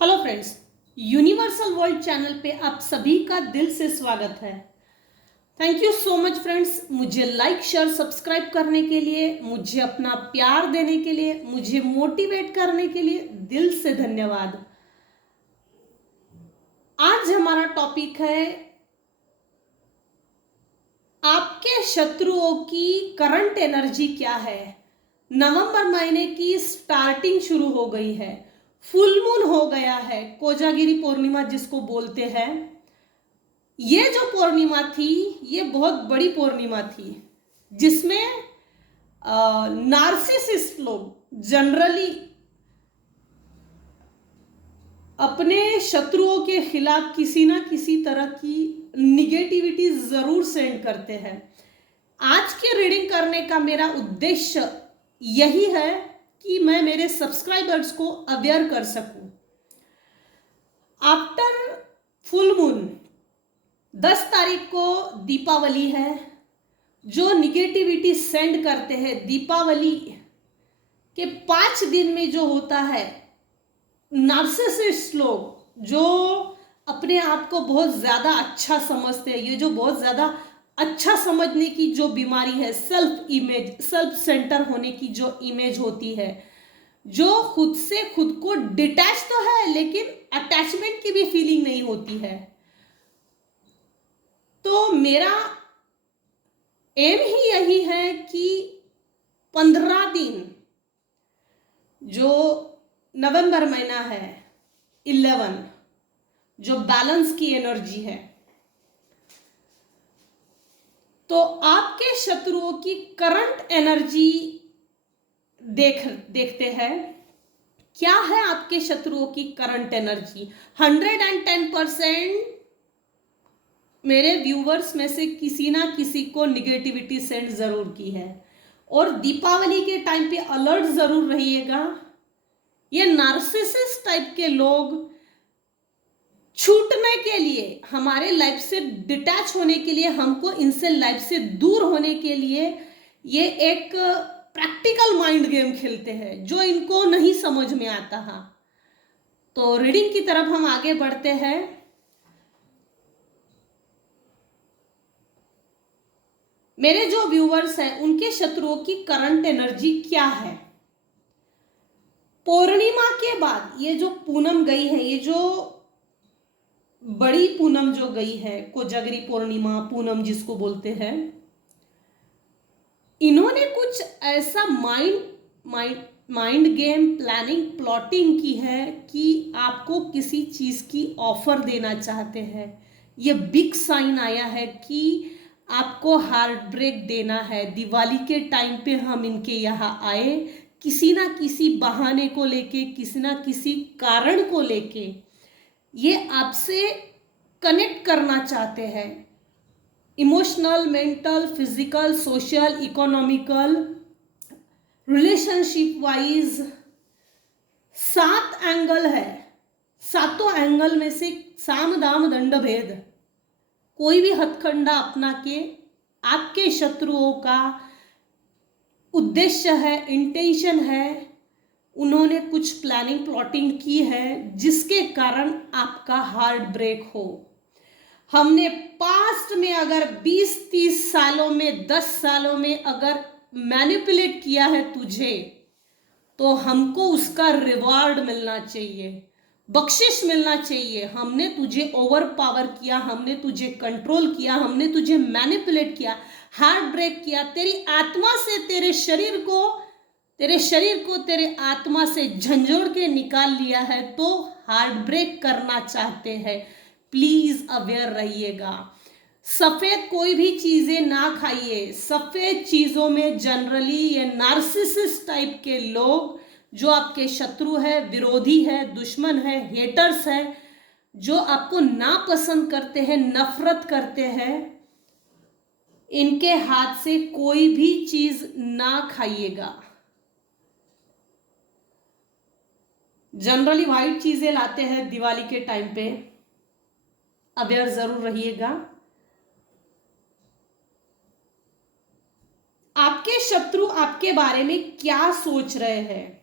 Hello friends, universal world channel पे आप सभी का दिल से स्वागत है। Thank you so much friends, मुझे लाइक शेयर सब्सक्राइब करने के लिए, मुझे अपना प्यार देने के लिए, मुझे मोटिवेट करने के लिए दिल से धन्यवाद। आज हमारा टॉपिक है आपके शत्रुओं की करंट एनर्जी क्या है। नवंबर महीने की स्टार्टिंग शुरू हो गई है, फुल मून हो गया है, कोजागिरी पूर्णिमा जिसको बोलते हैं। ये जो पूर्णिमा थी ये बहुत बड़ी पूर्णिमा थी जिसमें नार्सिसिस्ट लोग जनरली अपने शत्रुओं के खिलाफ किसी ना किसी तरह की निगेटिविटी जरूर सेंड करते हैं। आज की रीडिंग करने का मेरा उद्देश्य यही है कि मैं मेरे सब्सक्राइबर्स को अवेयर कर सकूं। आफ्टर फुल मून 10 तारीख को दीपावली है। जो निगेटिविटी सेंड करते हैं दीपावली के 5 दिन में जो होता है, नार्सिसिस्ट लोग जो अपने आप को बहुत ज्यादा अच्छा समझते हैं, ये जो बहुत ज्यादा अच्छा समझने की जो बीमारी है, सेल्फ इमेज, सेल्फ सेंटर होने की जो इमेज होती है, जो खुद से खुद को डिटैच तो है लेकिन अटैचमेंट की भी फीलिंग नहीं होती है। तो मेरा एम ही यही है कि 15 दिन जो नवंबर महीना है 11, जो बैलेंस की एनर्जी है, तो आपके शत्रुओं की करंट एनर्जी देखते हैं। क्या है आपके शत्रुओं की करंट एनर्जी। 110% मेरे व्यूवर्स में से किसी ना किसी को निगेटिविटी सेंड जरूर की है, और दीपावली के टाइम पे अलर्ट जरूर रहिएगा। ये नार्सिसिस्ट टाइप के लोग छूटने के लिए, हमारे लाइफ से डिटैच होने के लिए, हमको इनसे लाइफ से दूर होने के लिए ये एक प्रैक्टिकल माइंड गेम खेलते हैं जो इनको नहीं समझ में आता है। तो रीडिंग की तरफ हम आगे बढ़ते हैं। मेरे जो व्यूअर्स हैं उनके शत्रुओं की करंट एनर्जी क्या है। पूर्णिमा के बाद ये जो पूनम गई है, ये जो बड़ी पूनम जो गई है, कोजागरी पूर्णिमा पूनम जिसको बोलते हैं, इन्होंने कुछ ऐसा माइंड गेम प्लानिंग प्लॉटिंग की है कि आपको किसी चीज की ऑफर देना चाहते हैं। ये बिग साइन आया है कि आपको हार्ट ब्रेक देना है। दिवाली के टाइम पे हम इनके यहाँ आए, किसी ना किसी बहाने को लेके, किसी ना किसी कारण को लेके ये आपसे कनेक्ट करना चाहते हैं। Emotional, mental, physical, social, economical, relationship wise 7 angle है। सातों एंगल में से साम दाम दंड भेद, कोई भी हथकंडा अपना के आपके शत्रुओं का उद्देश्य है, इंटेंशन है, उन्होंने कुछ प्लानिंग प्लॉटिंग की है जिसके कारण आपका हार्ट ब्रेक हो। हमने पास्ट में अगर 20-30 सालों में, 10 सालों में अगर मैनिपुलेट किया है तुझे, तो हमको उसका रिवार्ड मिलना चाहिए, बख्शिश मिलना चाहिए। हमने तुझे ओवर पावर किया, हमने तुझे कंट्रोल किया, हमने तुझे मैनिपुलेट किया, हार्ट ब्रेक किया, तेरी आत्मा से तेरे शरीर को तेरे आत्मा से झंझोड़ के निकाल लिया है, तो हार्ट ब्रेक करना चाहते हैं। प्लीज अवेयर रहिएगा। सफेद कोई भी चीजें ना खाइए। सफेद चीजों में जनरली ये नार्सिसिस्ट टाइप के लोग जो आपके शत्रु है, विरोधी है, दुश्मन है, हेटर्स है, जो आपको नापसंद करते हैं, नफरत करते हैं, इनके हाथ से कोई भी चीज ना खाइएगा। जनरली व्हाइट चीजें लाते हैं दिवाली के टाइम पे, अवेयर जरूर रहिएगा। आपके शत्रु आपके बारे में क्या सोच रहे हैं,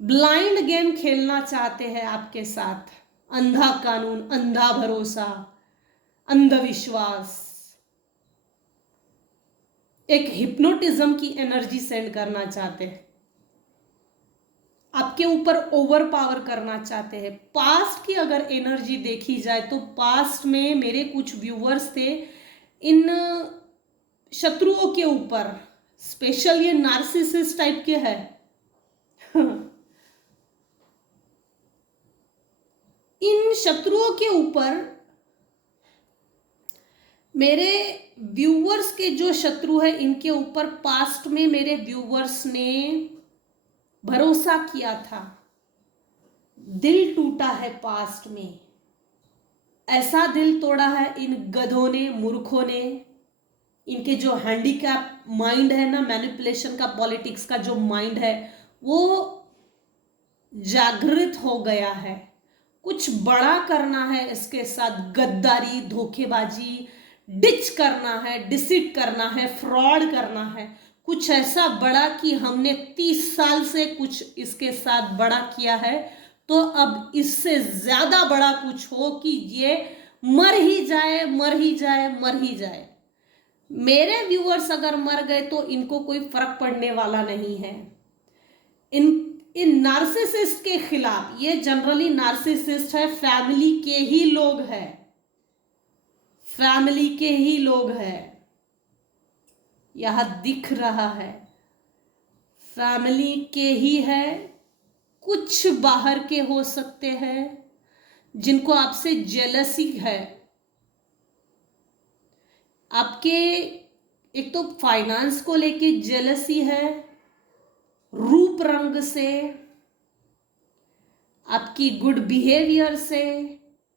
ब्लाइंड गेम खेलना चाहते हैं आपके साथ, अंधा कानून, अंधा भरोसा, अंधविश्वास, एक हिप्नोटिज्म की एनर्जी सेंड करना चाहते हैं, आपके ऊपर ओवर पावर करना चाहते हैं। पास्ट की अगर एनर्जी देखी जाए तो पास्ट में मेरे कुछ व्यूअर्स थे, इन शत्रुओं के ऊपर, स्पेशल ये नार्सिसिस्ट टाइप के है इन शत्रुओं के ऊपर मेरे व्यूअर्स के जो शत्रु है इनके ऊपर पास्ट में मेरे व्यूअर्स ने भरोसा किया था, दिल टूटा है पास्ट में, ऐसा दिल तोड़ा है इन गधों ने, मूर्खों ने, इनके जो हैंडीकैप माइंड है ना, मैनिपुलेशन का, पॉलिटिक्स का जो माइंड है वो जागृत हो गया है। कुछ बड़ा करना है इसके साथ, गद्दारी, धोखेबाजी, डिच करना है, डिसिट करना है, फ्रॉड करना है, कुछ ऐसा बड़ा कि हमने 30 साल से कुछ इसके साथ बड़ा किया है, तो अब इससे ज्यादा बड़ा कुछ हो कि ये मर ही जाए, मर ही जाए, मर ही जाए। मेरे व्यूअर्स अगर मर गए तो इनको कोई फर्क पड़ने वाला नहीं है। इन नार्सिसिस्ट के खिलाफ, ये जनरली नार्सिसिस्ट है, फैमिली के ही लोग हैं, फैमिली के ही लोग हैं, यह दिख रहा है, फैमिली के ही है, कुछ बाहर के हो सकते हैं जिनको आपसे जेलसी है, आपके एक तो फाइनेंस को लेके जेलसी है, रूप रंग से, आपकी गुड बिहेवियर से,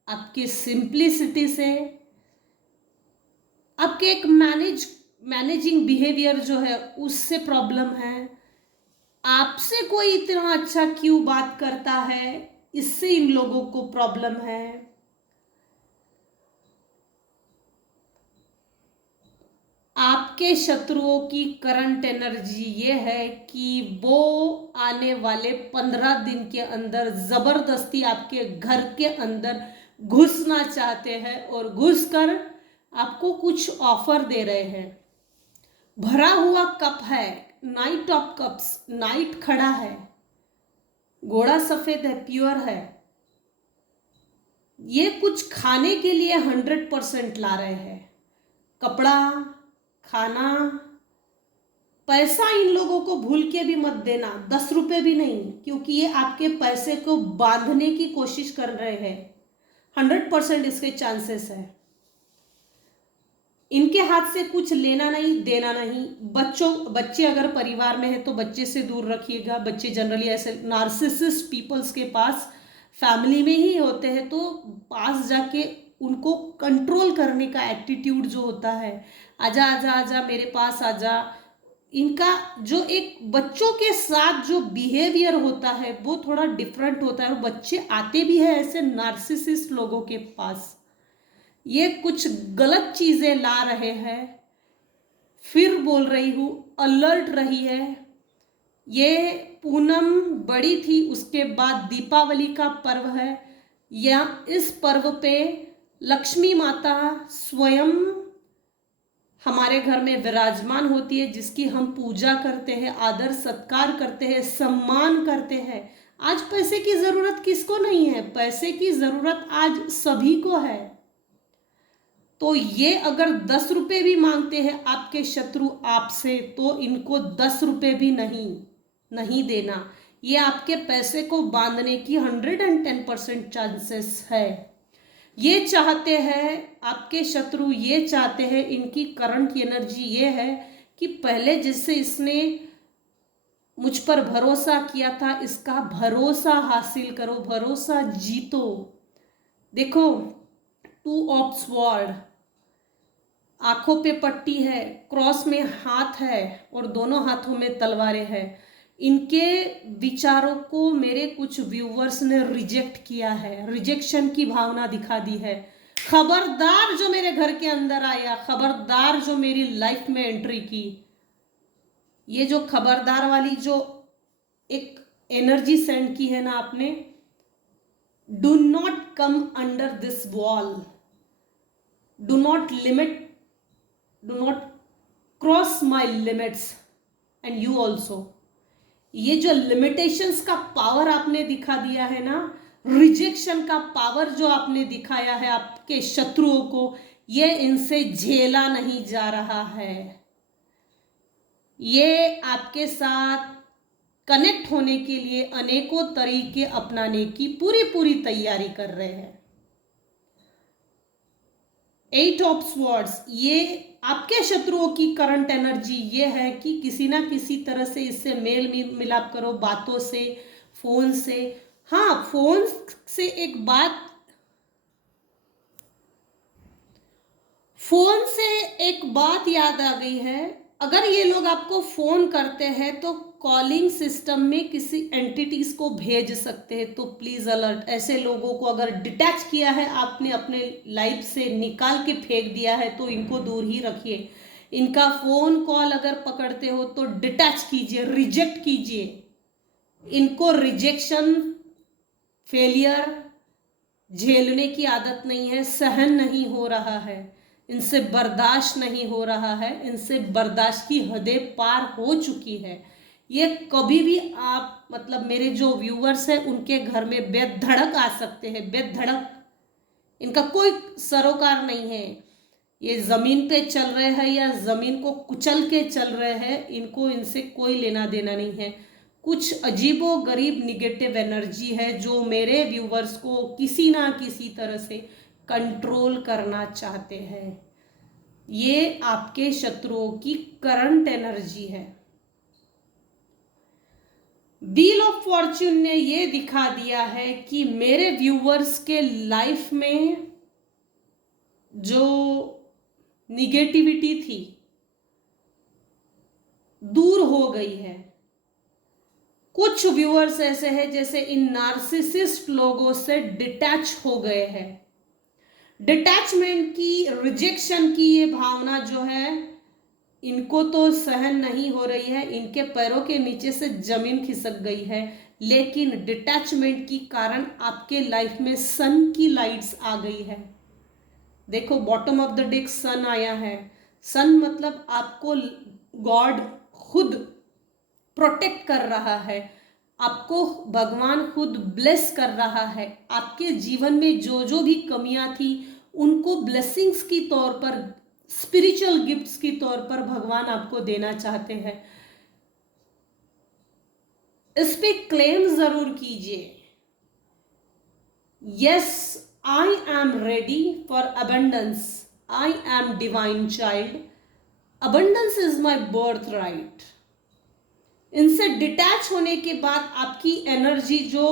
आपकी सिंप्लिसिटी से, आपके एक मैनेजिंग बिहेवियर जो है उससे प्रॉब्लम है, आपसे कोई इतना अच्छा क्यों बात करता है इससे इन लोगों को प्रॉब्लम है। आपके शत्रुओं की करंट एनर्जी ये है कि वो आने वाले 15 दिन के अंदर जबरदस्ती आपके घर के अंदर घुसना चाहते हैं और घुसकर आपको कुछ ऑफर दे रहे हैं। भरा हुआ कप है, नाइट ऑफ कप्स, नाइट खड़ा है, घोड़ा सफेद है, प्योर है, ये कुछ खाने के लिए 100% ला रहे हैं, कपड़ा, खाना, पैसा इन लोगों को भूल के भी मत देना, 10 रुपए भी नहीं, क्योंकि ये आपके पैसे को बांधने की कोशिश कर रहे हैं, 100% इसके चांसेस है। इनके हाथ से कुछ लेना नहीं, देना नहीं। बच्चे अगर परिवार में है तो बच्चे से दूर रखिएगा। बच्चे जनरली ऐसे नार्सिसिस्ट पीपल्स के पास फैमिली में ही होते हैं, तो पास जाके उनको कंट्रोल करने का एटीट्यूड जो होता है, आजा आजा आजा मेरे पास आजा, इनका जो एक बच्चों के साथ जो बिहेवियर होता है वो थोड़ा डिफरेंट होता है। और बच्चे आते भी है ऐसे नार्सिसिस्ट लोगों के पास, ये कुछ गलत चीजें ला रहे हैं। फिर बोल रही हूं, अलर्ट रही है। ये पूनम बड़ी थी, उसके बाद दीपावली का पर्व है, या इस पर्व पे लक्ष्मी माता स्वयं हमारे घर में विराजमान होती है, जिसकी हम पूजा करते हैं, आदर सत्कार करते हैं, सम्मान करते हैं। आज पैसे की जरूरत किसको नहीं है? पैसे की जरूरत आज सभी को है। तो ये अगर 10 रुपए भी मांगते हैं आपके शत्रु आपसे, तो इनको 10 रुपए भी नहीं देना। ये आपके पैसे को बांधने की 110% चांसेस है। ये चाहते हैं आपके शत्रु, ये चाहते हैं, इनकी करंट एनर्जी ये है कि पहले जिससे इसने मुझ पर भरोसा किया था, इसका भरोसा हासिल करो, भरोसा जीतो। देखो, 2 ऑफ स्वॉर्ड, आंखों पे पट्टी है, क्रॉस में हाथ है और दोनों हाथों में तलवारें हैं। इनके विचारों को मेरे कुछ व्यूवर्स ने रिजेक्ट किया है, रिजेक्शन की भावना दिखा दी है। खबरदार जो मेरे घर के अंदर आया, खबरदार जो मेरी लाइफ में एंट्री की, ये जो खबरदार वाली जो एक एनर्जी सेंड की है ना आपने, do not come under this wall, do not limit, do not cross my limits and you also. ये जो लिमिटेशंस का पावर आपने दिखा दिया है ना, रिजेक्शन का पावर जो आपने दिखाया है आपके शत्रुओं को, ये इनसे झेला नहीं जा रहा है। ये आपके साथ कनेक्ट होने के लिए अनेकों तरीके अपनाने की पूरी तैयारी कर रहे हैं। 8 ऑफ स्वॉर्ड्स, ये आपके शत्रुओं की करंट एनर्जी ये है कि किसी ना किसी तरह से इससे मेल मिलाप करो, बातों से, फोन से। हाँ, फोन से एक बात याद आ गई है। अगर ये लोग आपको फोन करते हैं तो कॉलिंग सिस्टम में किसी एंटिटीज को भेज सकते हैं, तो प्लीज अलर्ट। ऐसे लोगों को अगर डिटैच किया है आपने, अपने लाइफ से निकाल के फेंक दिया है, तो इनको दूर ही रखिए। इनका फोन कॉल अगर पकड़ते हो तो डिटैच कीजिए, रिजेक्ट कीजिए। इनको रिजेक्शन, फेलियर झेलने की आदत नहीं है, सहन नहीं हो रहा है, इनसे बर्दाश्त नहीं हो रहा है, इनसे बर्दाश्त की हदें पार हो चुकी है। ये कभी भी आप, मतलब मेरे जो व्यूअर्स हैं उनके घर में बेधड़क आ सकते हैं, बेधड़क। इनका कोई सरोकार नहीं है। ये जमीन पे चल रहे हैं या जमीन को कुचल के चल रहे हैं, इनको इनसे कोई लेना देना नहीं है। कुछ अजीबो गरीब निगेटिव एनर्जी है जो मेरे व्यूवर्स को किसी ना किसी तरह से कंट्रोल करना चाहते हैं। ये आपके शत्रुओं की करंट एनर्जी है। व्हील ऑफ फॉर्च्यून ने ये दिखा दिया है कि मेरे व्यूवर्स के लाइफ में जो निगेटिविटी थी दूर हो गई है। कुछ व्यूअर्स ऐसे हैं जैसे इन नार्सिसिस्ट लोगों से डिटैच हो गए हैं। डिटैचमेंट की, रिजेक्शन की ये भावना जो है इनको तो सहन नहीं हो रही है, इनके पैरों के नीचे से जमीन खिसक गई है। लेकिन डिटैचमेंट की कारण आपके लाइफ में सन की लाइट्स आ गई है। देखो, बॉटम ऑफ द डेक सन आया है। सन मतलब आपको गॉड खुद प्रोटेक्ट कर रहा है, आपको भगवान खुद ब्लेस कर रहा है। आपके जीवन में जो जो भी कमियां थी उनको ब्लेसिंग्स की तौर पर, स्पिरिचुअल गिफ्ट्स की तौर पर भगवान आपको देना चाहते हैं। इस पे क्लेम जरूर कीजिए, yes I am ready for abundance, I am divine child, abundance is my birth right. इनसे डिटैच होने के बाद आपकी एनर्जी जो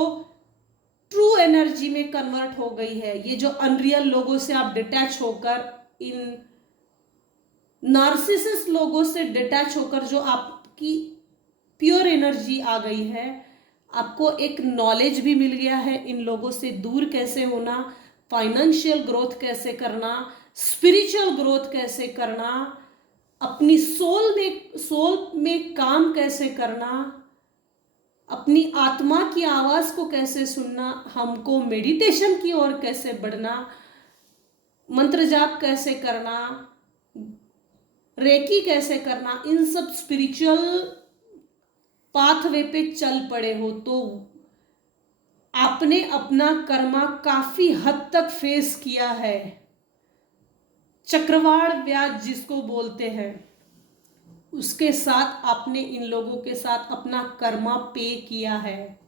ट्रू एनर्जी में कन्वर्ट हो गई है। ये जो अनरियल लोगों से आप डिटैच होकर, इन नार्सिसिस्ट लोगों से डिटैच होकर जो आपकी प्योर एनर्जी आ गई है, आपको एक नॉलेज भी मिल गया है इन लोगों से दूर कैसे होना, फाइनेंशियल ग्रोथ कैसे करना, स्पिरिचुअल ग्रोथ कैसे करना, अपनी सोल में काम कैसे करना, अपनी आत्मा की आवाज को कैसे सुनना, हमको मेडिटेशन की ओर कैसे बढ़ना, मंत्र जाप कैसे करना, रेकी कैसे करना, इन सब स्पिरिचुअल पाथवे पे चल पड़े हो तो आपने अपना कर्मा काफी हद तक फेस किया है। चक्रवाड़ व्याज जिसको बोलते हैं, उसके साथ आपने इन लोगों के साथ अपना कर्मा पे किया है।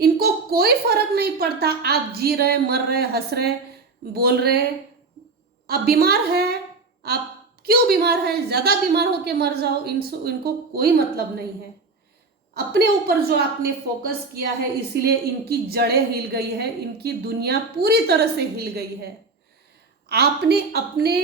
इनको कोई फर्क नहीं पड़ता आप जी रहे, मर रहे, हंस रहे, बोल रहे, आप बीमार है, आप क्यों बीमार है, ज्यादा बीमार होके मर जाओ, इनको कोई मतलब नहीं है। अपने ऊपर जो आपने फोकस किया है, इसीलिए इनकी जड़ें हिल गई है, इनकी दुनिया पूरी तरह से हिल गई है। आपने अपने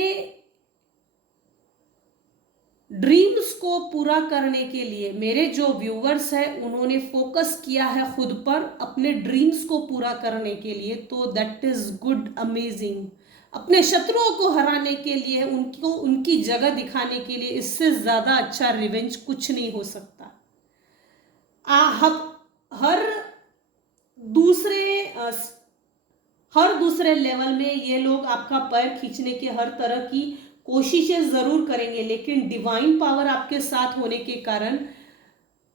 ड्रीम्स को पूरा करने के लिए, मेरे जो व्यूवर्स हैं उन्होंने फोकस किया है खुद पर अपने ड्रीम्स को पूरा करने के लिए, तो दैट इज गुड, अमेजिंग। अपने शत्रुओं को हराने के लिए, उनको उनकी जगह दिखाने के लिए, इससे ज्यादा अच्छा रिवेंज कुछ नहीं हो सकता। हर दूसरे हर दूसरे लेवल में ये लोग आपका पैर खींचने की हर तरह की कोशिशें जरूर करेंगे, लेकिन डिवाइन पावर आपके साथ होने के कारण,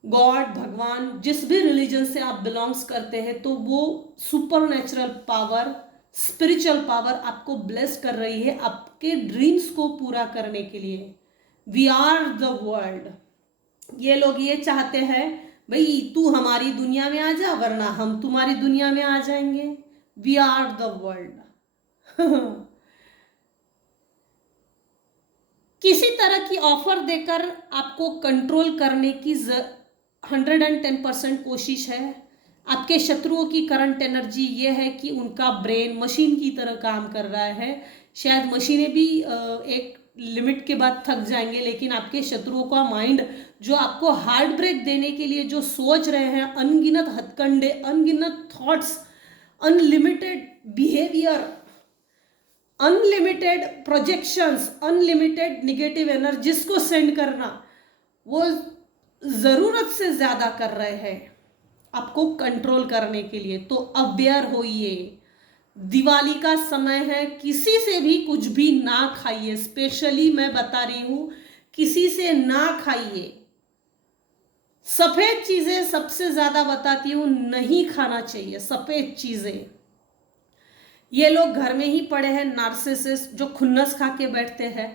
गॉड, भगवान, जिस भी रिलीजन से आप बिलोंग्स करते हैं, तो वो super natural power, spiritual power आपको ब्लेस कर रही है आपके ड्रीम्स को पूरा करने के लिए। We are the world. ये लोग ये चाहते हैं भाई तू हमारी दुनिया में आ जा, वरना हम तुम्हारी दुनिया में आ जाएंगे। We are the world. किसी तरह की ऑफर देकर आपको कंट्रोल करने की 110% कोशिश है। आपके शत्रुओं की करंट एनर्जी ये है कि उनका ब्रेन मशीन की तरह काम कर रहा है। शायद मशीनें भी एक लिमिट के बाद थक जाएंगे, लेकिन आपके शत्रुओं का माइंड जो आपको हार्ट ब्रेक देने के लिए जो सोच रहे हैं, अनगिनत हथकंडे, अनगिनत thoughts, unlimited behaviour, unlimited projections, unlimited negative energies को सेंड करना, वो जरूरत से ज्यादा कर रहे हैं आपको कंट्रोल करने के लिए। तो अवेयर होइए, दिवाली का समय है, किसी से भी कुछ भी ना खाइए। स्पेशली मैं बता रही हूं, किसी से ना खाइए। सफेद चीजें सबसे ज्यादा बताती हूं, नहीं खाना चाहिए सफेद चीजें। ये लोग घर में ही पड़े हैं नार्सिसिस्ट, जो खुन्नस खा के बैठते हैं।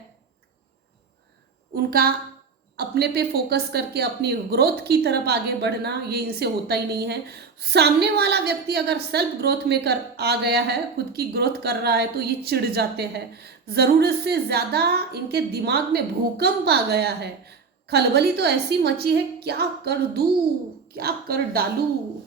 उनका अपने पे फोकस करके अपनी ग्रोथ की तरफ आगे बढ़ना, ये इनसे होता ही नहीं है। सामने वाला व्यक्ति अगर सेल्फ ग्रोथ में कर आ गया है, खुद की ग्रोथ कर रहा है, तो ये चिढ़ जाते हैं। जरूरत से ज्यादा इनके दिमाग में भूकंप आ गया है। खलबली तो ऐसी मची है, क्या कर दूं, क्या कर डालूं।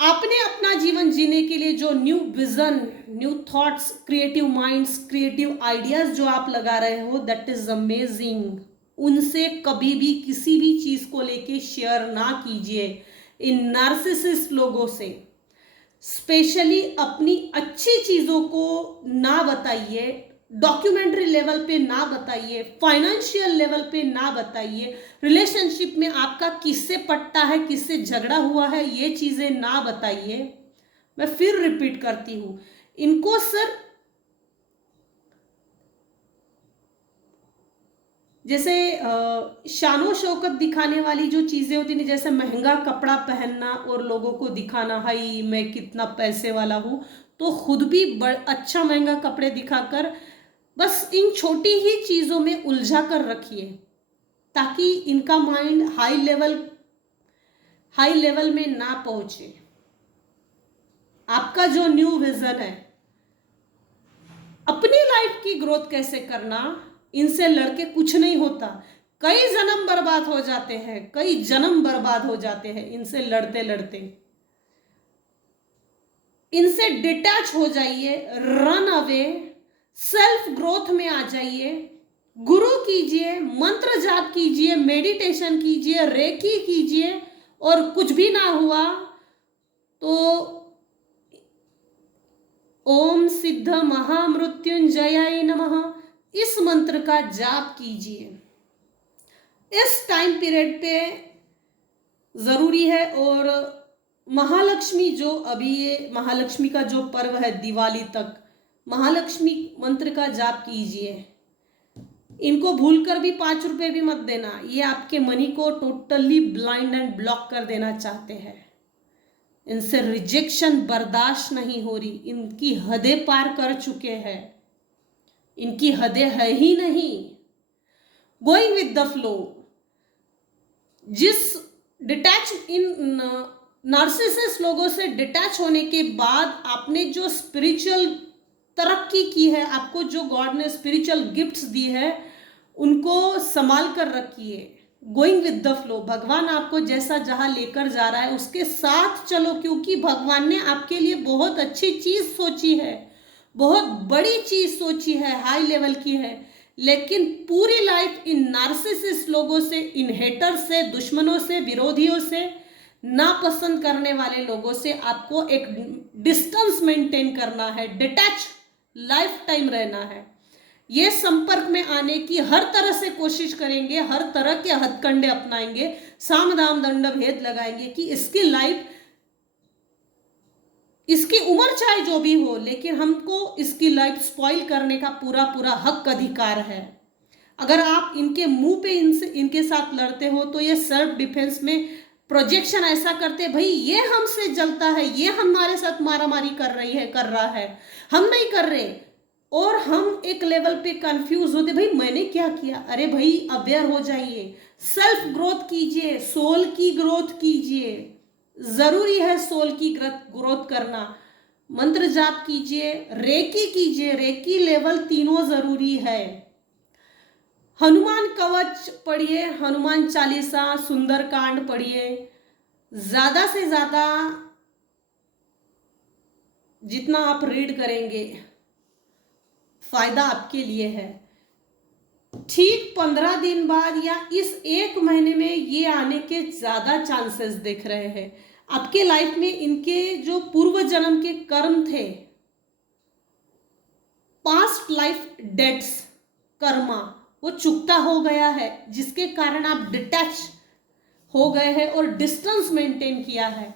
आपने अपना जीवन जीने के लिए जो new vision, new thoughts, creative minds, creative ideas जो आप लगा रहे हो, दैट इज अमेजिंग। उनसे कभी भी किसी भी चीज को लेके शेयर ना कीजिए इन नार्सिसिस्ट लोगों से। स्पेशली अपनी अच्छी चीजों को ना बताइए, डॉक्यूमेंट्री लेवल पे ना बताइए, फाइनेंशियल लेवल पे ना बताइए, रिलेशनशिप में आपका किससे पटता है, किससे झगड़ा हुआ है, ये चीजें ना बताइए। मैं फिर रिपीट करती हूं, इनको सर जैसे शानो शौकत दिखाने वाली जो चीजें होती हैं, जैसे महंगा कपड़ा पहनना और लोगों को दिखाना, हाई मैं कितना पैसे वाला हूं, तो खुद भी अच्छा महंगा कपड़े दिखाकर बस इन छोटी ही चीजों में उलझा कर रखिए, ताकि इनका माइंड हाई लेवल में ना पहुंचे। आपका जो न्यू विजन है, अपनी लाइफ की ग्रोथ कैसे करना, इनसे लड़के कुछ नहीं होता। कई जन्म बर्बाद हो जाते हैं, कई जन्म बर्बाद हो जाते हैं इनसे लड़ते लड़ते। इनसे डिटैच हो जाइए, रन अवे, सेल्फ ग्रोथ में आ जाइए, गुरु कीजिए, मंत्र जाप कीजिए, मेडिटेशन कीजिए, रेकी कीजिए, और कुछ भी ना हुआ तो ओम सिद्ध महामृत्युंजयाय नमः इस मंत्र का जाप कीजिए। इस टाइम पीरियड पे जरूरी है। और महालक्ष्मी जो अभी ये महालक्ष्मी का जो पर्व है, दिवाली तक महालक्ष्मी मंत्र का जाप कीजिए। इनको भूलकर भी 5 रुपए भी मत देना, ये आपके मनी को टोटली ब्लाइंड एंड ब्लॉक कर देना चाहते हैं। इनसे रिजेक्शन बर्दाश्त नहीं हो रही, इनकी हदें पार कर चुके हैं, इनकी हदें है ही नहीं। गोइंग विद द फ्लो, जिस डिटैच इन नार्सिसिस्ट लोगों से डिटैच होने के बाद आपने जो स्पिरिचुअल तरक्की की है, आपको जो गॉड ने स्पिरिचुअल गिफ्ट्स दी है, उनको संभाल कर रखिए। गोइंग विद द फ्लो, भगवान आपको जैसा जहां लेकर जा रहा है उसके साथ चलो, क्योंकि भगवान ने आपके लिए बहुत अच्छी चीज सोची है, बहुत बड़ी चीज सोची है, हाई लेवल की है। लेकिन पूरी लाइफ इन नार्सिसिस्ट लोगों से, इन हेटर से, दुश्मनों से, विरोधियों से, नापसंद करने वाले लोगों से आपको एक डिस्टेंस मेंटेन करना है, डिटैच लाइफ टाइम रहना है। ये संपर्क में आने की हर तरह से कोशिश करेंगे, हर तरह के हथकंडे अपनाएंगे, साम दाम दंड भेद लगाएंगे कि इसकी लाइफ, इसकी उम्र चाहे जो भी हो, लेकिन हमको इसकी लाइफ स्पॉइल करने का पूरा पूरा हक अधिकार है। अगर आप इनके मुंह पे इनके साथ लड़ते हो तो ये सेल्फ डिफेंस में प्रोजेक्शन ऐसा करते हैं, भाई ये हमसे जलता है, ये हमारे साथ मारामारी कर रहा है, हम नहीं कर रहे। और हम एक लेवल पे कंफ्यूज होते, भाई मैंने क्या किया। अरे भाई अवेयर हो जाइए, सेल्फ ग्रोथ कीजिए, सोल की ग्रोथ कीजिए, जरूरी है सोल की ग्रोथ करना। मंत्र जाप कीजिए, रेकी कीजिए, रेकी लेवल तीनों जरूरी है। हनुमान कवच पढ़िए, हनुमान चालीसा, सुंदरकांड पढ़िए, ज्यादा से ज्यादा जितना आप रीड करेंगे फायदा आपके लिए है। ठीक 15 दिन बाद या इस 1 महीने में ये आने के ज्यादा चांसेस दिख रहे हैं। आपके लाइफ में इनके जो पूर्व जन्म के कर्म थे, पास्ट लाइफ डेट्स, कर्मा, वो चुकता हो गया है, जिसके कारण आप डिटैच हो गए हैं और डिस्टेंस मेंटेन किया है।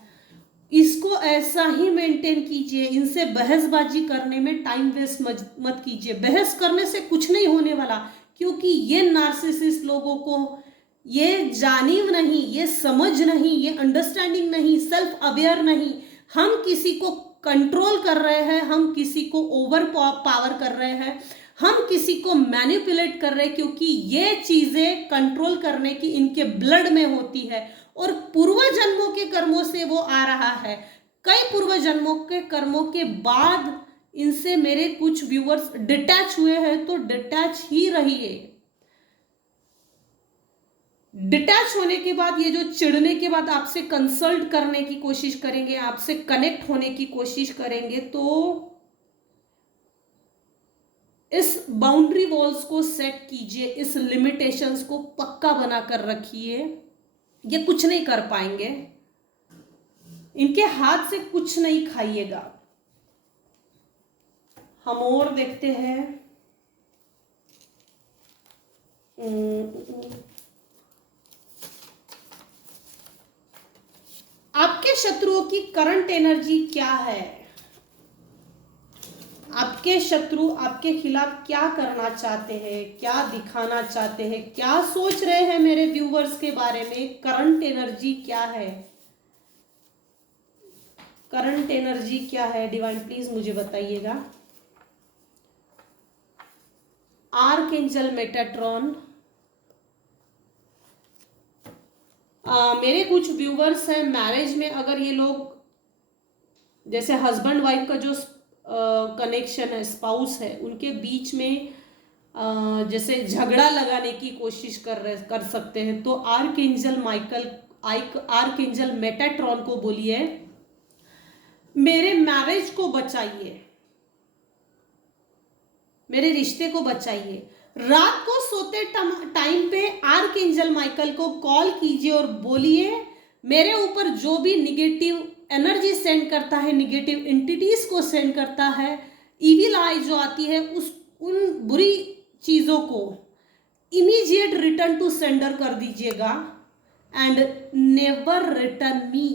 इसको ऐसा ही मेंटेन कीजिए। इनसे बहसबाजी करने में टाइम वेस्ट मत कीजिए। बहस करने से कुछ नहीं होने वाला, क्योंकि ये नार्सिसिस्ट लोगों को ये जानिव नहीं, ये समझ नहीं, ये अंडरस्टैंडिंग नहीं, सेल्फ अवेयर नहीं। हम किसी को कंट्रोल कर रहे हैं, हम किसी को ओवर पावर कर रहे हैं, हम किसी को मैनिपुलेट कर रहे हैं, क्योंकि ये चीजें कंट्रोल करने की इनके ब्लड में होती है और पूर्व जन्मों के कर्मों से वो आ रहा है। कई पूर्व जन्मों के कर्मों के बाद इनसे मेरे कुछ व्यूअर्स डिटैच हुए हैं, तो डिटैच ही रहिए। डिटैच होने के बाद, ये जो चिढ़ने के बाद आपसे कंसल्ट करने की कोशिश करेंगे, आपसे कनेक्ट होने की कोशिश करेंगे, तो इस बाउंड्री वॉल्स को सेट कीजिए, इस लिमिटेशंस को पक्का बनाकर रखिए। ये कुछ नहीं कर पाएंगे, इनके हाथ से कुछ नहीं खाइएगा। हम और देखते हैं, आपके शत्रुओं की करंट एनर्जी क्या है? आपके शत्रु आपके खिलाफ क्या करना चाहते हैं, क्या दिखाना चाहते हैं, क्या सोच रहे हैं मेरे व्यूवर्स के बारे में? करंट एनर्जी क्या है? करंट एनर्जी क्या है? डिवाइन प्लीज मुझे बताइएगा। आर्कएंजल मेटाट्रॉन, मेरे कुछ व्यूवर्स हैं मैरिज में, अगर ये लोग जैसे हस्बैंड वाइफ का जो कनेक्शन है, स्पाउस है, उनके बीच में जैसे झगड़ा लगाने की कोशिश कर सकते हैं, तो आर्कएंजल मेटाट्रॉन को बोलिए मेरे मैरिज को बचाइए, मेरे रिश्ते को बचाइए। रात को सोते टाइम पे आर्कएंजल माइकल को कॉल कीजिए और बोलिए मेरे ऊपर जो भी निगेटिव एनर्जी सेंड करता है, निगेटिव एंटिटीज को सेंड करता है, इविल आई जो आती है, उन बुरी चीजों को इमीडिएट रिटर्न टू सेंडर कर दीजिएगा। एंड नेवर रिटर्न मी,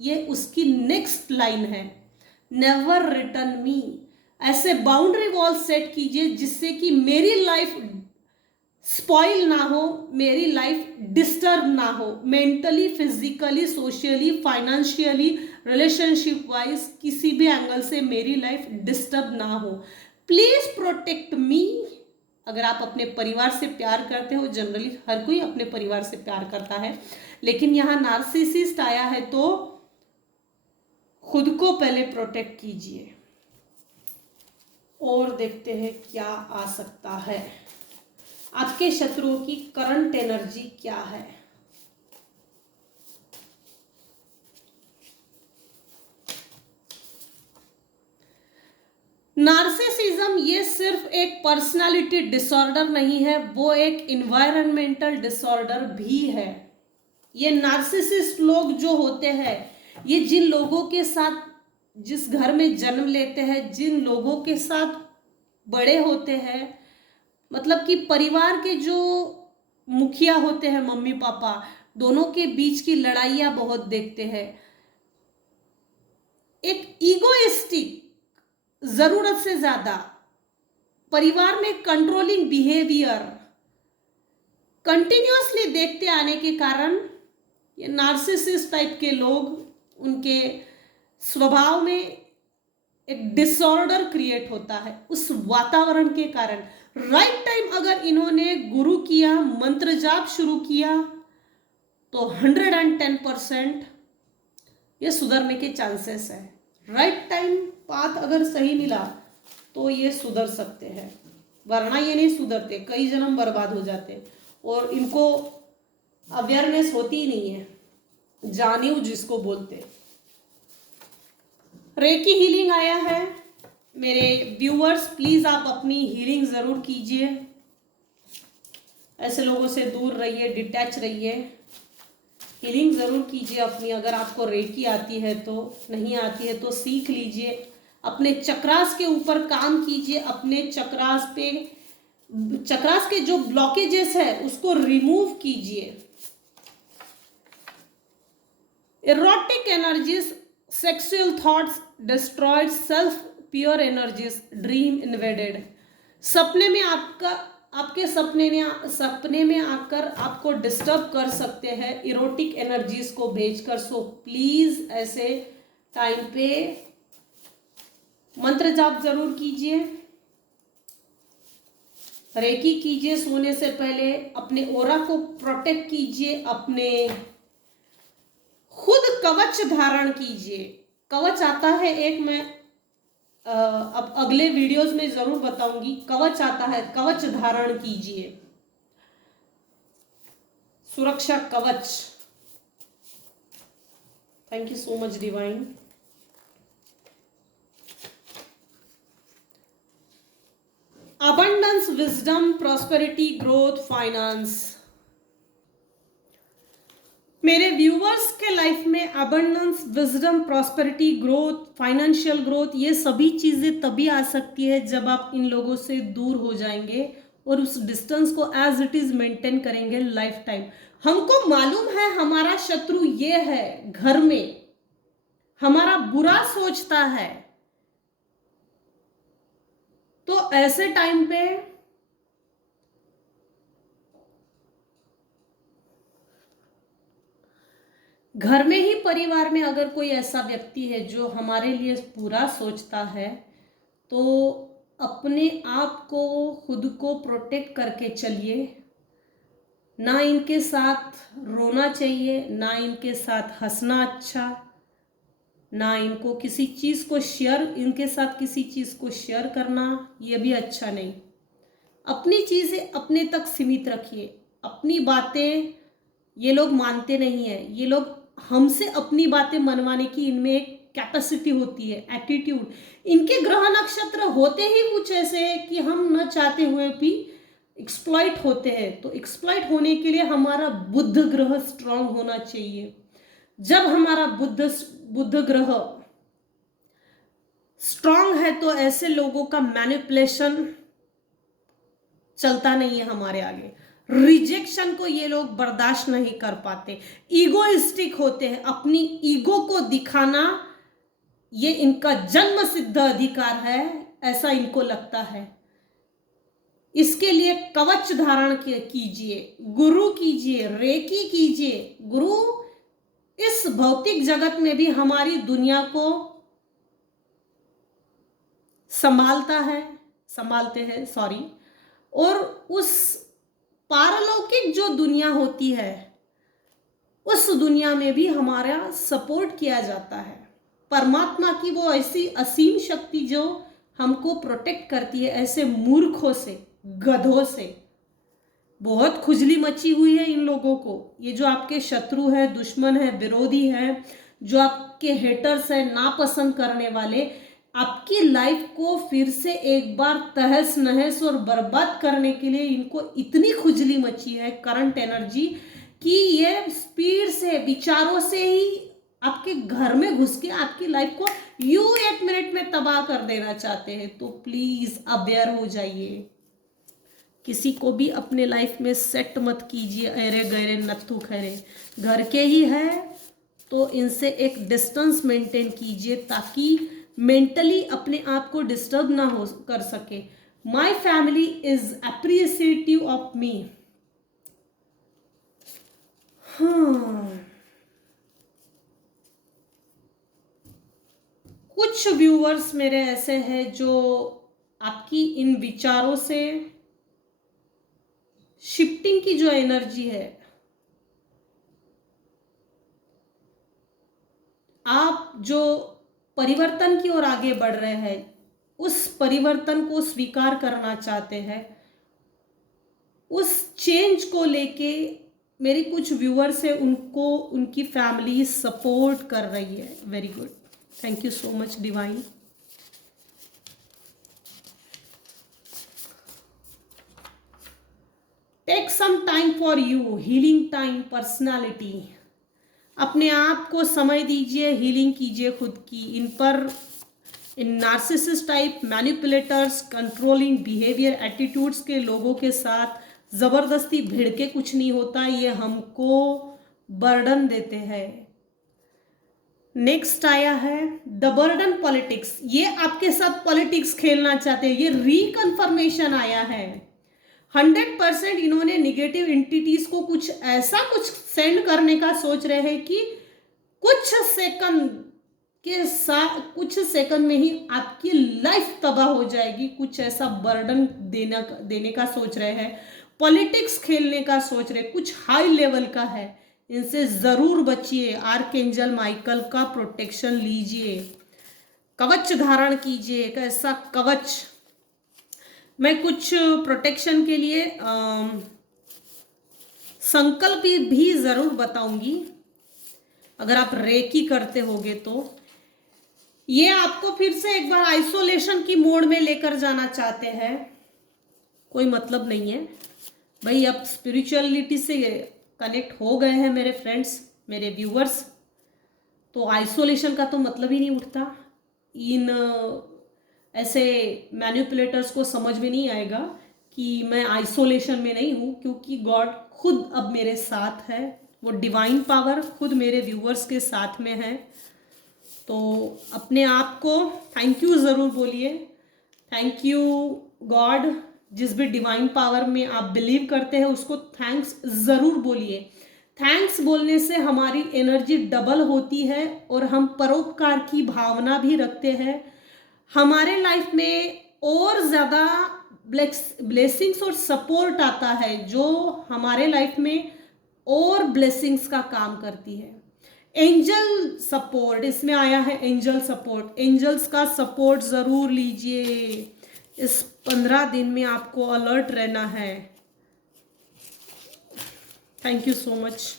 ये उसकी नेक्स्ट लाइन है, नेवर रिटर्न मी। ऐसे बाउंड्री वॉल सेट कीजिए जिससे कि मेरी लाइफ स्पॉइल ना हो, मेरी लाइफ डिस्टर्ब ना हो, mentally, physically, socially, financially, relationship wise, किसी भी एंगल से मेरी लाइफ डिस्टर्ब ना हो। Please protect me. अगर आप अपने परिवार से प्यार करते हो, जनरली हर कोई अपने परिवार से प्यार करता है, लेकिन यहाँ नार्सिसिस्ट आया है तो खुद को पहले प्रोटेक्ट कीजिए। और देखते हैं क्या आ सकता है। आपके शत्रुओं की करंट एनर्जी क्या है? नार्सिसिज्म ये सिर्फ एक पर्सनालिटी डिसऑर्डर नहीं है, वो एक इन्वायरमेंटल डिसऑर्डर भी है। ये नार्सिसिस्ट लोग जो होते हैं, ये जिन लोगों के साथ, जिस घर में जन्म लेते हैं, जिन लोगों के साथ बड़े होते हैं, मतलब कि परिवार के जो मुखिया होते हैं, मम्मी पापा, दोनों के बीच की लड़ाइयाँ बहुत देखते हैं। एक ईगोइस्टिक, जरूरत से ज्यादा परिवार में कंट्रोलिंग बिहेवियर कंटिन्यूअसली देखते आने के कारण ये नार्सिसिस्ट टाइप के लोग, उनके स्वभाव में एक डिसऑर्डर क्रिएट होता है उस वातावरण के कारण। राइट टाइम अगर इन्होंने गुरु किया, मंत्र जाप शुरू किया, तो 110% ये सुधरने के चांसेस है। राइट टाइम पाथ अगर सही मिला तो ये सुधर सकते हैं, वरना ये नहीं सुधरते, कई जन्म बर्बाद हो जाते और इनको अवेयरनेस होती ही नहीं है, जानियो जिसको बोलते। रेकी हीलिंग आया है मेरे व्यूअर्स, प्लीज आप अपनी हीलिंग जरूर कीजिए, ऐसे लोगों से दूर रहिए, डिटैच रहिए, हीलिंग जरूर कीजिए अपनी। अगर आपको रेकी आती है तो, नहीं आती है तो सीख लीजिए, अपने चक्रास के ऊपर काम कीजिए, अपने चक्रास पे, चक्रास के जो ब्लॉकेजेस है उसको रिमूव कीजिए। Erotic energies, sexual thoughts destroyed, self pure energies, dream invaded. सपने में आपके सपने में आकर आपको डिस्टर्ब कर सकते हैं इरोटिक एनर्जीज को भेजकर। सो प्लीज ऐसे टाइम पे मंत्र जाप जरूर कीजिए, रेकी कीजिए, सोने से पहले अपने ओरा को प्रोटेक्ट कीजिए, अपने खुद कवच धारण कीजिए। कवच आता है एक, मैं अब अगले वीडियोस में जरूर बताऊंगी, कवच आता है, कवच धारण कीजिए, सुरक्षा कवच। Thank you so much divine. Abundance, wisdom, prosperity, growth, finance. मेरे व्यूवर्स के लाइफ में abundance, wisdom, prosperity, growth, financial growth, ये सभी चीजें तभी आ सकती है जब आप इन लोगों से दूर हो जाएंगे और उस डिस्टेंस को एज इट इज मेंटेन करेंगे लाइफ टाइम। हमको मालूम है हमारा शत्रु ये है, घर में हमारा बुरा सोचता है, तो ऐसे टाइम पे घर में ही, परिवार में अगर कोई ऐसा व्यक्ति है जो हमारे लिए पूरा सोचता है, तो अपने आप को, खुद को प्रोटेक्ट करके चलिए। ना इनके साथ रोना चाहिए, ना इनके साथ हंसना अच्छा, ना इनको किसी चीज को शेयर, इनके साथ किसी चीज को शेयर करना ये भी अच्छा नहीं। अपनी चीजें अपने तक सीमित रखिए, अपनी बातें ये लोग मानते नहीं है, ये लोग हमसे अपनी बातें मनवाने की इनमें एक कैपेसिटी होती है, एटीट्यूड। इनके ग्रह नक्षत्र होते ही कुछ ऐसे है कि हम न चाहते हुए भी एक्सप्लॉइट होते हैं। तो एक्सप्लॉइट होने के लिए हमारा बुध ग्रह स्ट्रांग होना चाहिए। जब हमारा बुध ग्रह स्ट्रांग है तो ऐसे लोगों का मैनिपुलेशन चलता नहीं है हमारे आगे। रिजेक्शन को ये लोग बर्दाश्त नहीं कर पाते, ईगोइस्टिक होते हैं, अपनी ईगो को दिखाना ये इनका जन्म सिद्ध अधिकार है, ऐसा इनको लगता है। इसके लिए कवच धारण कीजिए, गुरु कीजिए, रेकी कीजिए। गुरु इस भौतिक जगत में भी हमारी दुनिया को संभालते हैं सॉरी, और उस पारलौकिक जो दुनिया होती है उस दुनिया में भी हमारा सपोर्ट किया जाता है। परमात्मा की वो ऐसी असीम शक्ति जो हमको प्रोटेक्ट करती है ऐसे मूर्खों से, गधों से। बहुत खुजली मची हुई है इन लोगों को। ये जो आपके शत्रु है, दुश्मन है, विरोधी है, जो आपके हेटर्स है, नापसंद करने वाले, आपकी लाइफ को फिर से एक बार तहस नहस और बर्बाद करने के लिए इनको इतनी खुजली मची है, करंट एनर्जी, कि ये स्पीड से, विचारों से ही आपके घर में घुस के आपकी लाइफ को यूं 1 मिनट में तबाह कर देना चाहते हैं। तो प्लीज अवेयर हो जाइए। किसी को भी अपने लाइफ में सेट मत कीजिए, अरे गहरे नत्थु खैरे, घर के ही है तो इनसे एक डिस्टेंस मेंटेन कीजिए ताकि मेंटली अपने आप को डिस्टर्ब ना हो कर सके। My family is appreciative of me. हाँ, कुछ व्यूअर्स मेरे ऐसे हैं जो आपकी इन विचारों से शिफ्टिंग की जो एनर्जी है, आप जो परिवर्तन की ओर आगे बढ़ रहे हैं, उस परिवर्तन को स्वीकार करना चाहते हैं, उस चेंज को लेके मेरी कुछ व्यूअर्स है, उनको उनकी फैमिली सपोर्ट कर रही है। Very good, thank you so much divine. Take some time for you, healing time, personality. अपने आप को समय दीजिए, हीलिंग कीजिए खुद की। इन narcissist type, manipulators, controlling behaviour, attitudes के लोगों के साथ जबरदस्ती भिड़ के कुछ नहीं होता, ये हमको बर्डन देते हैं। नेक्स्ट आया है द बर्डन पॉलिटिक्स। ये आपके साथ पॉलिटिक्स खेलना चाहते हैं, ये रिकन्फर्मेशन आया है। 100% इन्होंने निगेटिव एंटिटीज को कुछ ऐसा कुछ सेंड करने का सोच रहे हैं कि कुछ सेकंड में ही आपकी लाइफ तबाह हो जाएगी। कुछ ऐसा बर्डन देने का सोच रहे हैं, पॉलिटिक्स खेलने का सोच रहे, कुछ हाई लेवल का है। इनसे जरूर बचिए। आर्कएंजल माइकल का प्रोटेक्शन लीजिए, कवच धारण कीजिए, एक ऐसा कवच। मैं कुछ प्रोटेक्शन के लिए संकल्प भी जरूर बताऊंगी अगर आप रेकी करते होगे तो। ये आपको फिर से एक बार आइसोलेशन की मोड में लेकर जाना चाहते हैं, कोई मतलब नहीं है भाई। अब स्पिरिचुअलिटी से कनेक्ट हो गए हैं मेरे फ्रेंड्स, मेरे व्यूअर्स, तो आइसोलेशन का तो मतलब ही नहीं उठता। इन ऐसे मैनिपुलेटर्स को समझ में नहीं आएगा कि मैं आइसोलेशन में नहीं हूँ, क्योंकि गॉड खुद अब मेरे साथ है। वो डिवाइन पावर खुद मेरे व्यूअर्स के साथ में है। तो अपने आप को थैंक यू ज़रूर बोलिए। Thank you God. जिस भी डिवाइन पावर में आप बिलीव करते हैं उसको थैंक्स ज़रूर बोलिए। थैंक्स बोलने से हमारी एनर्जी डबल होती है और हम परोपकार की भावना भी रखते हैं। हमारे लाइफ में और ज़्यादा ब्लेसिंग्स और सपोर्ट आता है, जो हमारे लाइफ में और ब्लेसिंग्स का काम करती है। एंजल सपोर्ट इसमें आया है, एंजल सपोर्ट। एंजल्स का सपोर्ट ज़रूर लीजिए। इस 15 दिन में आपको अलर्ट रहना है। Thank you so much.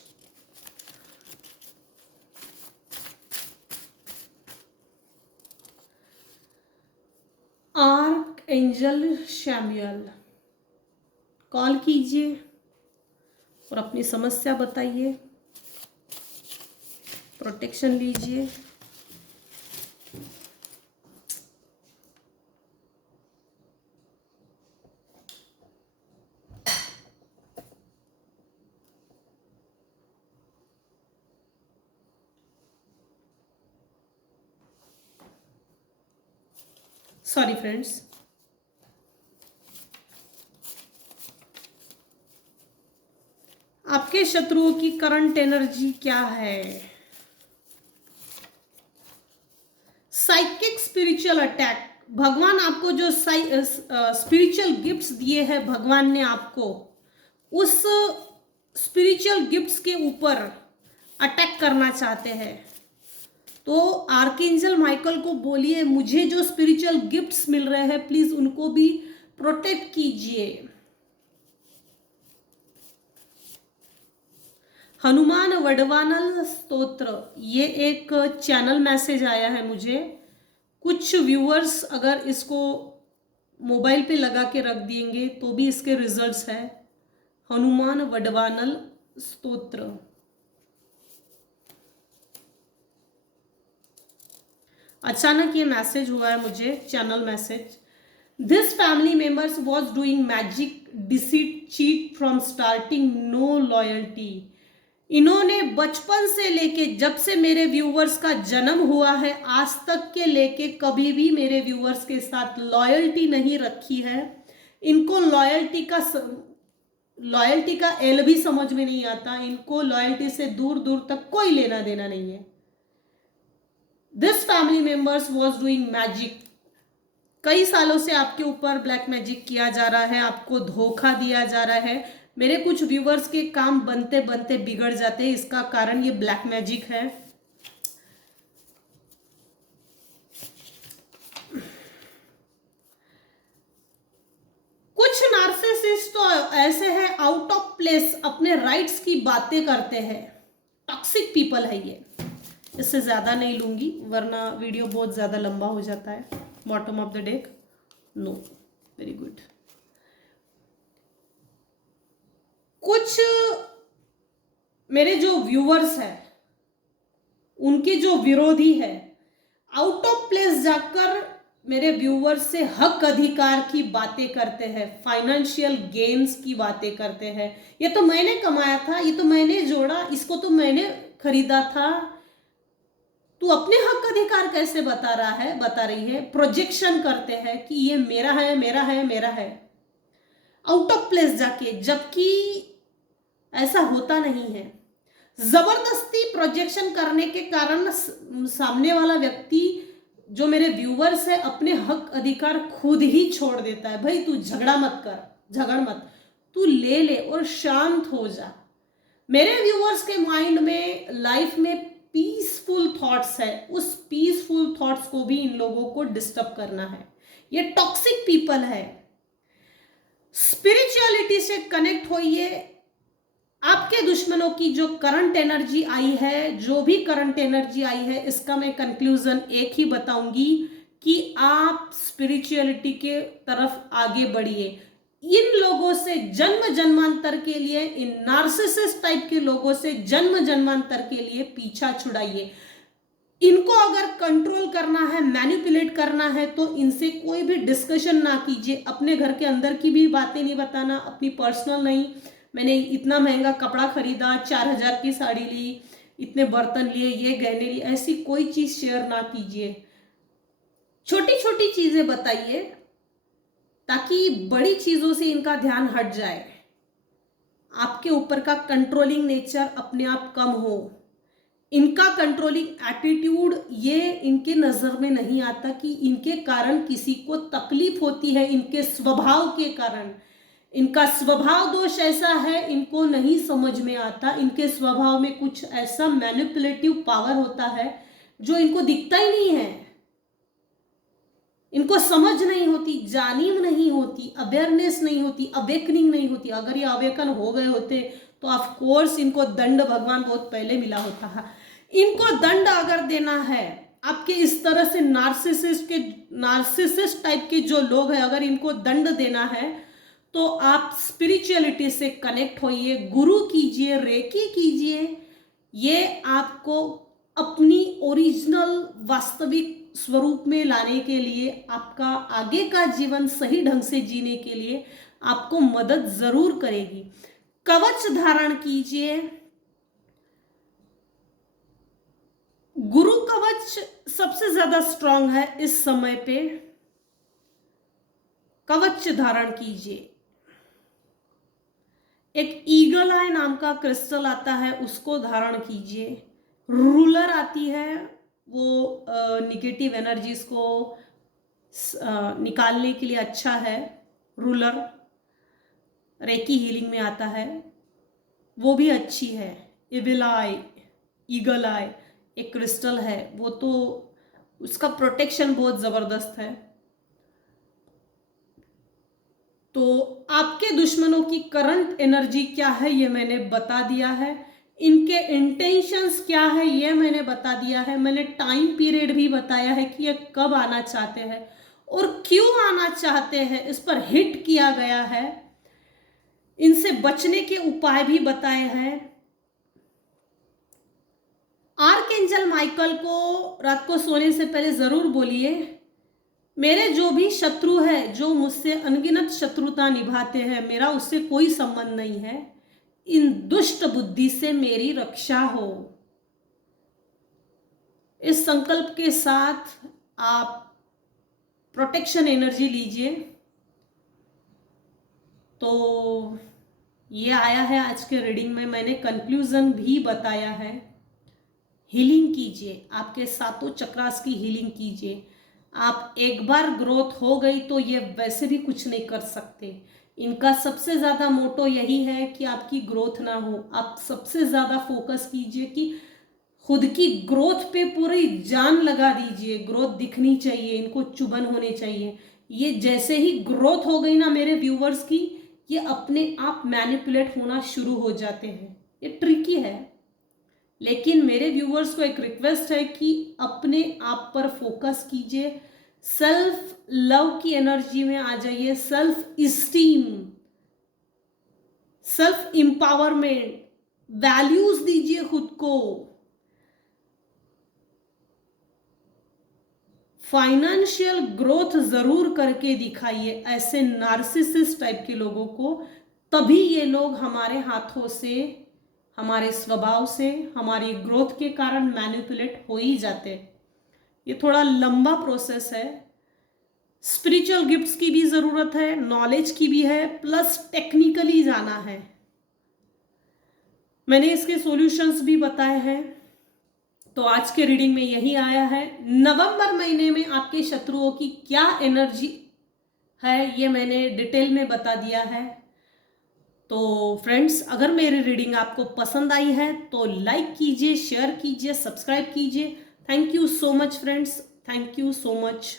Arc angel Samuel, call कीजिए और अपनी समस्या बताइए, प्रोटेक्शन लीजिए। सॉरी फ्रेंड्स, आपके शत्रुओं की करंट एनर्जी क्या है? Psychic spiritual attack. भगवान आपको जो स्पिरिचुअल गिफ्ट्स दिए हैं, भगवान ने आपको उस स्पिरिचुअल गिफ्ट्स के ऊपर अटैक करना चाहते हैं। तो आर्कएंजल माइकल को बोलिए, मुझे जो स्पिरिचुअल गिफ्ट्स मिल रहे हैं प्लीज उनको भी प्रोटेक्ट कीजिए। हनुमान वडवानल स्तोत्र, ये एक चैनल मैसेज आया है मुझे। कुछ व्यूअर्स अगर इसको मोबाइल पे लगा के रख देंगे तो भी इसके रिजल्ट्स है। हनुमान वडवानल स्तोत्र। अचानक ये मैसेज हुआ है मुझे, channel message. This family members was doing magic, deceit, cheat from starting, no loyalty. इन्होंने बचपन से लेके, जब से मेरे व्यूवर्स का जन्म हुआ है आज तक के लेके, कभी भी मेरे व्यूवर्स के साथ लॉयल्टी नहीं रखी है। इनको लॉयल्टी का एल भी समझ में नहीं आता। इनको लॉयल्टी से दूर दूर तक कोई लेना देना नहीं है। This family members was doing magic. कई सालों से आपके ऊपर ब्लैक मैजिक किया जा रहा है, आपको धोखा दिया जा रहा है। मेरे कुछ व्यूवर्स के काम बनते बनते बिगड़ जाते हैं, इसका कारण ये ब्लैक मैजिक है। कुछ नार्सिसिस्ट तो ऐसे हैं आउट ऑफ प्लेस, अपने राइट्स की बातें करते हैं। टॉक्सिक पीपल है ये। इससे ज्यादा नहीं लूंगी वरना वीडियो बहुत ज्यादा लंबा हो जाता है। Bottom of the deck, no, very good. कुछ मेरे जो व्यूवर्स हैं उनके जो विरोधी है, आउट ऑफ प्लेस जाकर मेरे व्यूवर्स से हक अधिकार की बातें करते हैं, फाइनेंशियल गेन्स की बातें करते हैं। ये तो मैंने कमाया था, ये तो मैंने जोड़ा, इसको तो मैंने खरीदा था, तू अपने हक अधिकार कैसे बता रही है। प्रोजेक्शन करते हैं कि ये मेरा है, मेरा है, मेरा है, आउट ऑफ प्लेस जाके, जबकि ऐसा होता नहीं है। जबरदस्ती प्रोजेक्शन करने के कारण सामने वाला व्यक्ति, जो मेरे व्यूवर्स है, अपने हक अधिकार खुद ही छोड़ देता है। भाई तू झगड़ मत, तू ले और शांत हो जा। मेरे व्यूवर्स के माइंड में, लाइफ में पीसफुल थॉट्स है, उस पीसफुल थॉट्स को भी इन लोगों को डिस्टर्ब करना है। ये टॉक्सिक पीपल है। स्पिरिचुअलिटी से कनेक्ट होइए। आपके दुश्मनों की जो करंट एनर्जी आई है, जो भी करंट एनर्जी आई है, इसका मैं कंक्लूजन एक ही बताऊंगी कि आप स्पिरिचुअलिटी के तरफ आगे बढ़िए। इन लोगों से जन्म जन्मांतर के लिए, इन नार्सिसिस्ट टाइप के लोगों से जन्म जन्मांतर के लिए पीछा छुड़ाइए। इनको अगर कंट्रोल करना है, मैनिपुलेट करना है, तो इनसे कोई भी डिस्कशन ना कीजिए। अपने घर के अंदर की भी बातें नहीं बताना, अपनी पर्सनल नहीं। मैंने इतना महंगा कपड़ा खरीदा, 4000 की साड़ी ली, इतने बर्तन लिए, ये गहने लिए, ऐसी कोई चीज शेयर ना कीजिए। छोटी छोटी चीजें बताइए ताकि बड़ी चीजों से इनका ध्यान हट जाए। आपके ऊपर का कंट्रोलिंग नेचर अपने आप कम हो। इनका कंट्रोलिंग एटीट्यूड, ये इनके नजर में नहीं आता कि इनके कारण किसी को तकलीफ होती है। इनके स्वभाव के कारण, इनका स्वभाव दोष ऐसा है, इनको नहीं समझ में आता। इनके स्वभाव में कुछ ऐसा मैनिपुलेटिव पावर होता है जो इनको दिखता ही नहीं है। इनको समझ नहीं होती, जानीम नहीं होती, अवेयरनेस नहीं होती, अवेकनिंग नहीं होती। अगर ये अवेकन हो गए होते तो ऑफ कोर्स इनको दंड भगवान बहुत पहले मिला होता है। इनको दंड अगर देना है, आपके इस तरह से नार्सिसिस्ट टाइप के जो लोग हैं, अगर इनको दंड देना है तो आप स्पिरिचुअलिटी से कनेक्ट होइए, गुरु कीजिए, रेकी कीजिए। ये आपको अपनी ओरिजिनल वास्तविक स्वरूप में लाने के लिए, आपका आगे का जीवन सही ढंग से जीने के लिए आपको मदद जरूर करेगी। कवच धारण कीजिए। गुरु कवच सबसे ज्यादा स्ट्रांग है इस समय पे। कवच धारण कीजिए। एक ईगल आई नाम का क्रिस्टल आता है, उसको धारण कीजिए। रूलर आती है, वो निगेटिव एनर्जीज को निकालने के लिए अच्छा है। रूलर रेकी हीलिंग में आता है, वो भी अच्छी है। इविल आई, ईगल आई एक क्रिस्टल है, वो तो उसका प्रोटेक्शन बहुत जबरदस्त है। तो आपके दुश्मनों की करंट एनर्जी क्या है ये मैंने बता दिया है। इनके इंटेंशंस क्या है ये मैंने बता दिया है। मैंने टाइम पीरियड भी बताया है कि ये कब आना चाहते हैं और क्यों आना चाहते हैं, इस पर हिट किया गया है। इनसे बचने के उपाय भी बताए हैं। आर्कएंजल माइकल को रात को सोने से पहले जरूर बोलिए मेरे जो भी शत्रु है, जो मुझसे अनगिनत शत्रुता निभाते हैं, मेरा उससे कोई संबंध नहीं है। इन दुष्ट बुद्धि से मेरी रक्षा हो। इस संकल्प के साथ आप प्रोटेक्शन एनर्जी लीजिए। तो ये आया है आज के रीडिंग में, मैंने कंक्लूजन भी बताया है। हीलिंग कीजिए, आपके सातों चक्रास की हीलिंग कीजिए। आप एक बार ग्रोथ हो गई तो ये वैसे भी कुछ नहीं कर सकते। इनका सबसे ज़्यादा मोटो यही है कि आपकी ग्रोथ ना हो। आप सबसे ज़्यादा फोकस कीजिए कि खुद की ग्रोथ पे पूरी जान लगा दीजिए। ग्रोथ दिखनी चाहिए, इनको चुभन होनी चाहिए। ये जैसे ही ग्रोथ हो गई ना मेरे व्यूवर्स की, ये अपने आप मैनिपुलेट होना शुरू हो जाते हैं। ये ट्रिकी है, लेकिन मेरे व्यूवर्स को एक रिक्वेस्ट है कि अपने आप पर फोकस कीजिए। सेल्फ लव की एनर्जी में आ जाइए। Self esteem, self empowerment, values दीजिए खुद को। फाइनेंशियल ग्रोथ जरूर करके दिखाइए ऐसे नार्सिसिस्ट टाइप के लोगों को। तभी ये लोग हमारे हाथों से, हमारे स्वभाव से, हमारी ग्रोथ के कारण मैनिपुलेट हो ही जाते। ये थोड़ा लंबा प्रोसेस है। स्पिरिचुअल गिफ्ट्स की भी ज़रूरत है, नॉलेज की भी है, प्लस टेक्निकली जाना है। मैंने इसके सॉल्यूशंस भी बताए हैं। तो आज के रीडिंग में यही आया है। नवंबर महीने में आपके शत्रुओं की क्या एनर्जी है ये मैंने डिटेल में बता दिया है। तो फ्रेंड्स, अगर मेरी रीडिंग आपको पसंद आई है तो लाइक कीजिए, शेयर कीजिए, सब्सक्राइब कीजिए। Thank you so much friends, thank you so much.